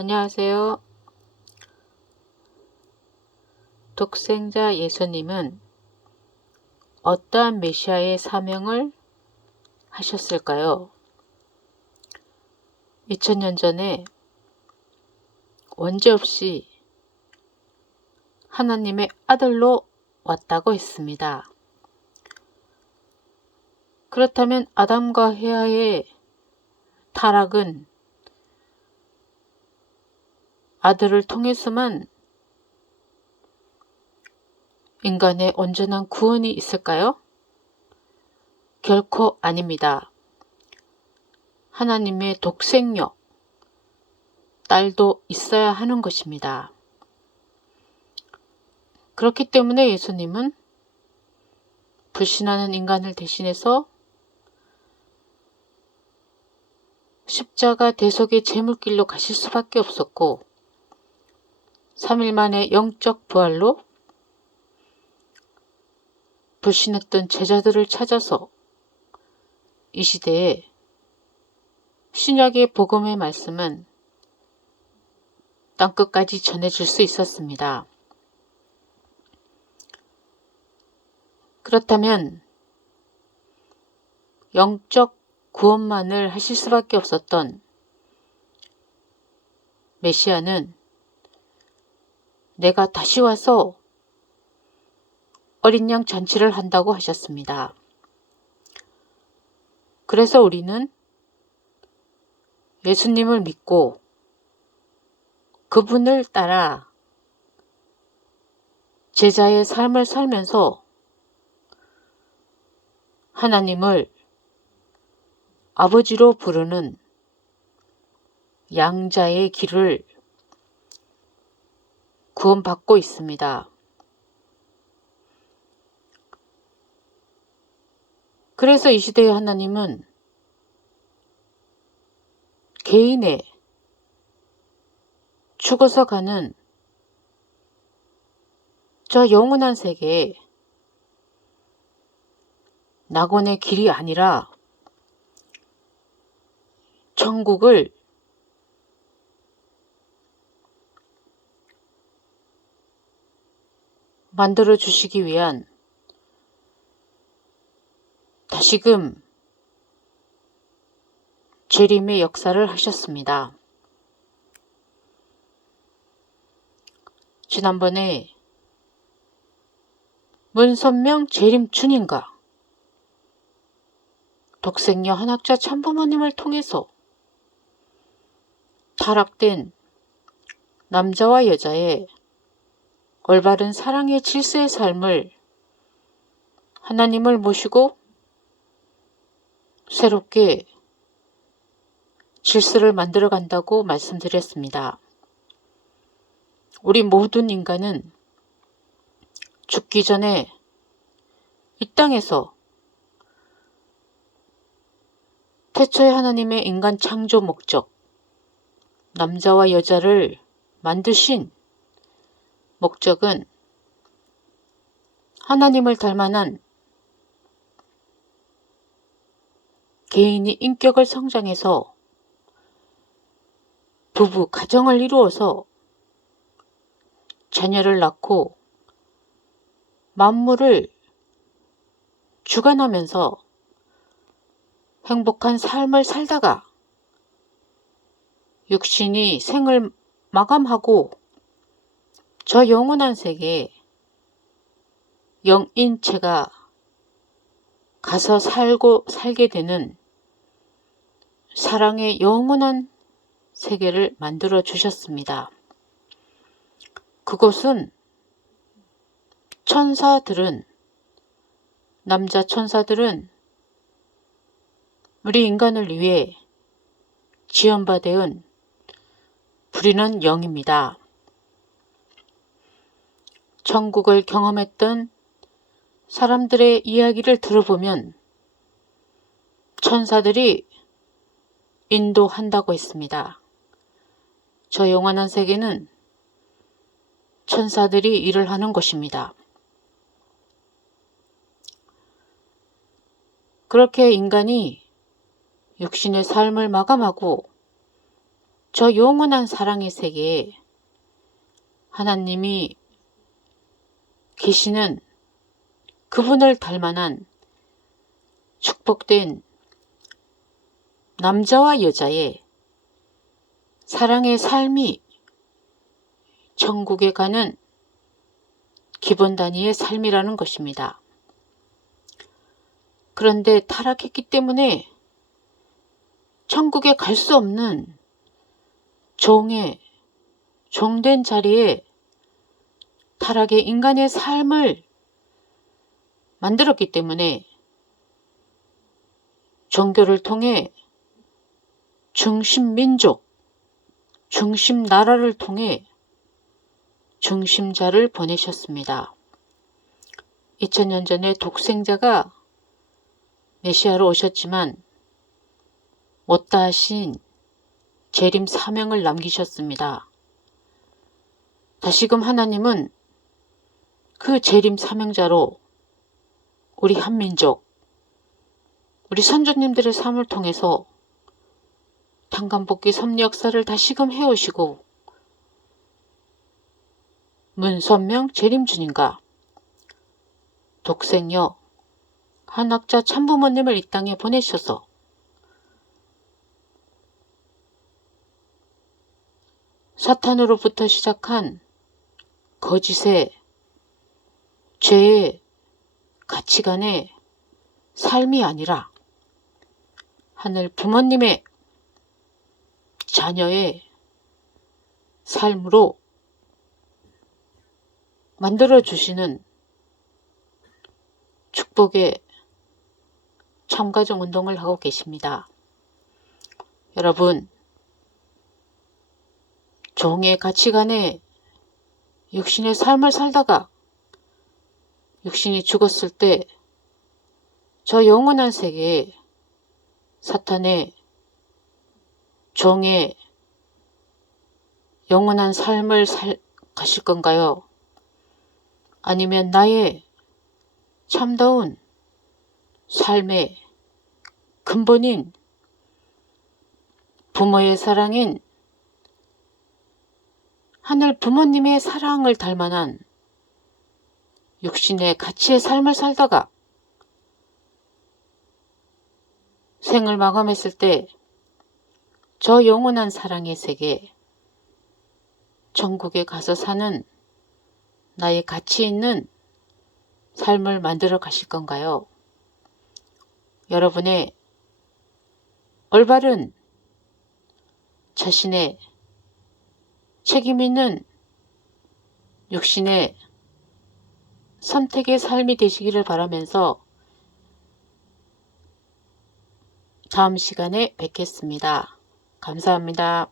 안녕하세요. 독생자 예수님은 어떠한 메시아의 사명을 하셨을까요? 2000년 전에 원죄 없이 하나님의 아들로 왔다고 했습니다. 그렇다면 아담과 헤아의 타락은 아들을 통해서만 인간의 온전한 구원이 있을까요? 결코 아닙니다. 하나님의 독생력, 딸도 있어야 하는 것입니다. 그렇기 때문에 예수님은 불신하는 인간을 대신해서 십자가 대속의 제물길로 가실 수밖에 없었고 3일 만에 영적 부활로 불신했던 제자들을 찾아서 이 시대에 신약의 복음의 말씀은 땅끝까지 전해질 수 있었습니다. 그렇다면 영적 구원만을 하실 수밖에 없었던 메시아는 내가 다시 와서 어린 양 잔치를 한다고 하셨습니다. 그래서 우리는 예수님을 믿고 그분을 따라 제자의 삶을 살면서 하나님을 아버지로 부르는 양자의 길을 구원받고 있습니다. 그래서 이 시대의 하나님은 개인의 죽어서 가는 저 영원한 세계에 낙원의 길이 아니라 천국을 만들어 주시기 위한 다시금 재림의 역사를 하셨습니다. 지난번에 문선명 재림 주님과 독생녀 한학자 참부모님을 통해서 타락된 남자와 여자의 올바른 사랑의 질서의 삶을 하나님을 모시고 새롭게 질서를 만들어 간다고 말씀드렸습니다. 우리 모든 인간은 죽기 전에 이 땅에서 태초에 하나님의 인간 창조 목적, 남자와 여자를 만드신 목적은 하나님을 닮아난 개인이 인격을 성장해서 부부, 가정을 이루어서 자녀를 낳고 만물을 주관하면서 행복한 삶을 살다가 육신이 생을 마감하고 저 영원한 세계에 영인체가 가서 살고 살게 되는 사랑의 영원한 세계를 만들어 주셨습니다. 그것은 천사들은 남자 천사들은 우리 인간을 위해 지원받은 부리는 영입니다. 천국을 경험했던 사람들의 이야기를 들어보면 천사들이 인도한다고 했습니다. 저 영원한 세계는 천사들이 일을 하는 곳입니다. 그렇게 인간이 육신의 삶을 마감하고 저 영원한 사랑의 세계에 하나님이 계시는 그분을 닮아난 축복된 남자와 여자의 사랑의 삶이 천국에 가는 기본 단위의 삶이라는 것입니다. 그런데 타락했기 때문에 천국에 갈 수 없는 종의 종된 자리에 타락의 인간의 삶을 만들었기 때문에 종교를 통해 중심 민족, 중심 나라를 통해 중심자를 보내셨습니다. 2000년 전에 독생자가 메시아로 오셨지만 못다 하신 재림 사명을 남기셨습니다. 다시금 하나님은 그 재림 사명자로 우리 한민족, 우리 선조님들의 삶을 통해서 탄감복귀 섭리 역사를 다시금 해오시고 문선명 재림주님과 독생녀 한학자 참부모님을 이 땅에 보내셔서 사탄으로부터 시작한 거짓의 죄의 가치관의 삶이 아니라 하늘 부모님의 자녀의 삶으로 만들어 주시는 축복의 참가정 운동을 하고 계십니다. 여러분, 종의 가치관에 육신의 삶을 살다가 육신이 죽었을 때 저 영원한 세계에 사탄의 종의 영원한 삶을 살, 가실 건가요? 아니면 나의 참다운 삶의 근본인 부모의 사랑인 하늘 부모님의 사랑을 닮아난 육신의 가치의 삶을 살다가 생을 마감했을 때 저 영원한 사랑의 세계 천국에 가서 사는 나의 가치 있는 삶을 만들어 가실 건가요? 여러분의 올바른 자신의 책임 있는 육신의 선택의 삶이 되시기를 바라면서 다음 시간에 뵙겠습니다. 감사합니다.